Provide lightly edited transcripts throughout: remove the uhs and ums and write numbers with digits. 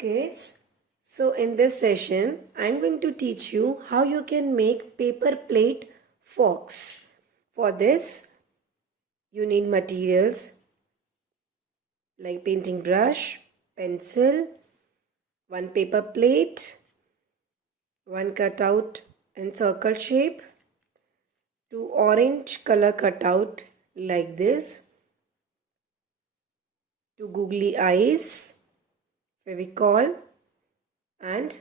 kids. So in this session, I'm going to teach you how you can make paper plate forks. For this, you need materials like painting brush, pencil, one paper plate, one cutout in circle shape, two orange color cutout like this, two googly eyes, Fevicol and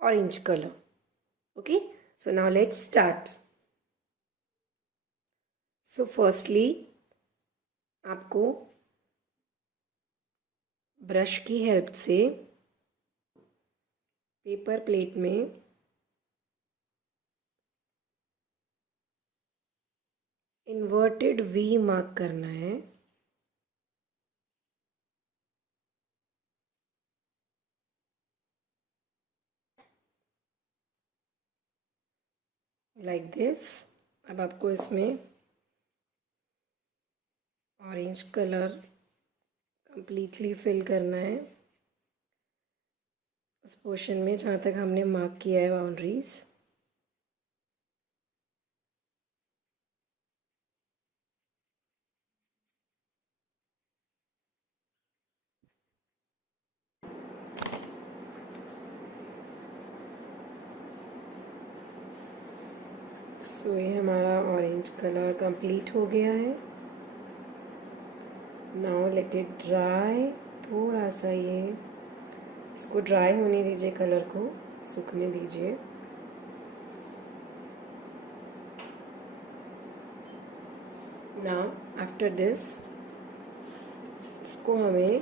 orange color. Okay, so now let's start. So firstly आपको ब्रश की हेल्प से paper plate में inverted we mark करना है. Like this. अब आपको इसमें orange colour completely fill करना है उस पोर्शन में जहाँ तक हमने मार्क किया है बाउंड्रीज. सो ये हमारा ऑरेंज कलर कंप्लीट हो गया है. Now let it dry. थोड़ा सा ये इसको ड्राई होने दीजिए, कलर को सूखने दीजिए. नाउ आफ्टर दिस इसको हमें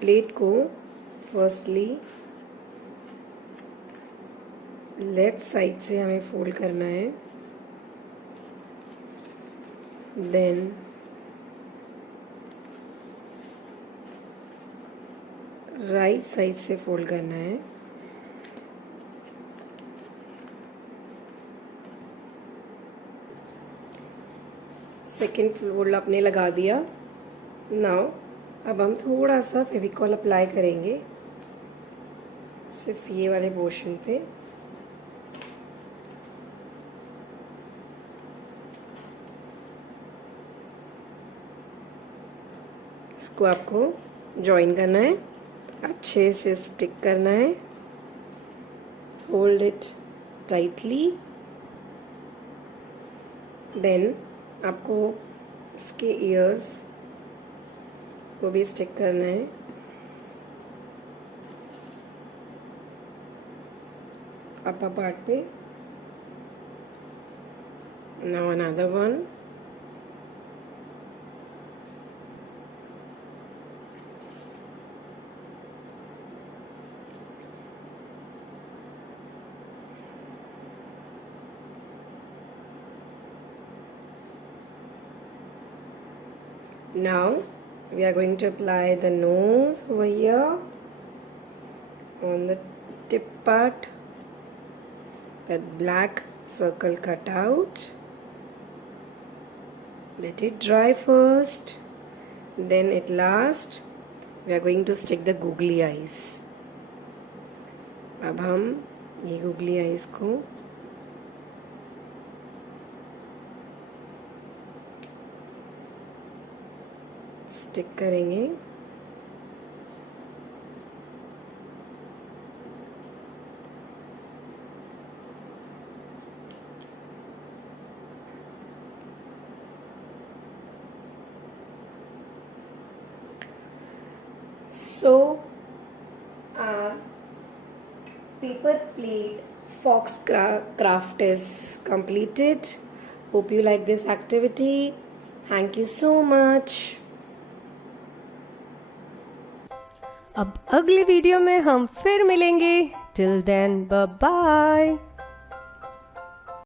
प्लेट को फर्स्टली लेफ्ट साइड से हमें फोल्ड करना है. देन राइट साइड से फोल्ड करना है. सेकेंड फोल्ड आपने लगा दिया. नाउ अब हम थोड़ा सा फेविकॉल अप्लाई करेंगे सिर्फ ये वाले पोर्शन पे. इसको आपको जॉइन करना है, अच्छे से स्टिक करना है. Hold it tightly. देन आपको इसके ईयर्स को भी स्टिक करना है. अपर पार्ट पे. Now another one. Now we are going to apply the nose over here on the tip part, that black circle cut out. Let it dry first, then at last we are going to stick the googly eyes. अब हम ये googly eyes को स्टिक करेंगे. So our paper plate fox craft is completed. Hope you like this activity. Thank you so much. अब अगले वीडियो में हम फिर मिलेंगे. Till then bye bye.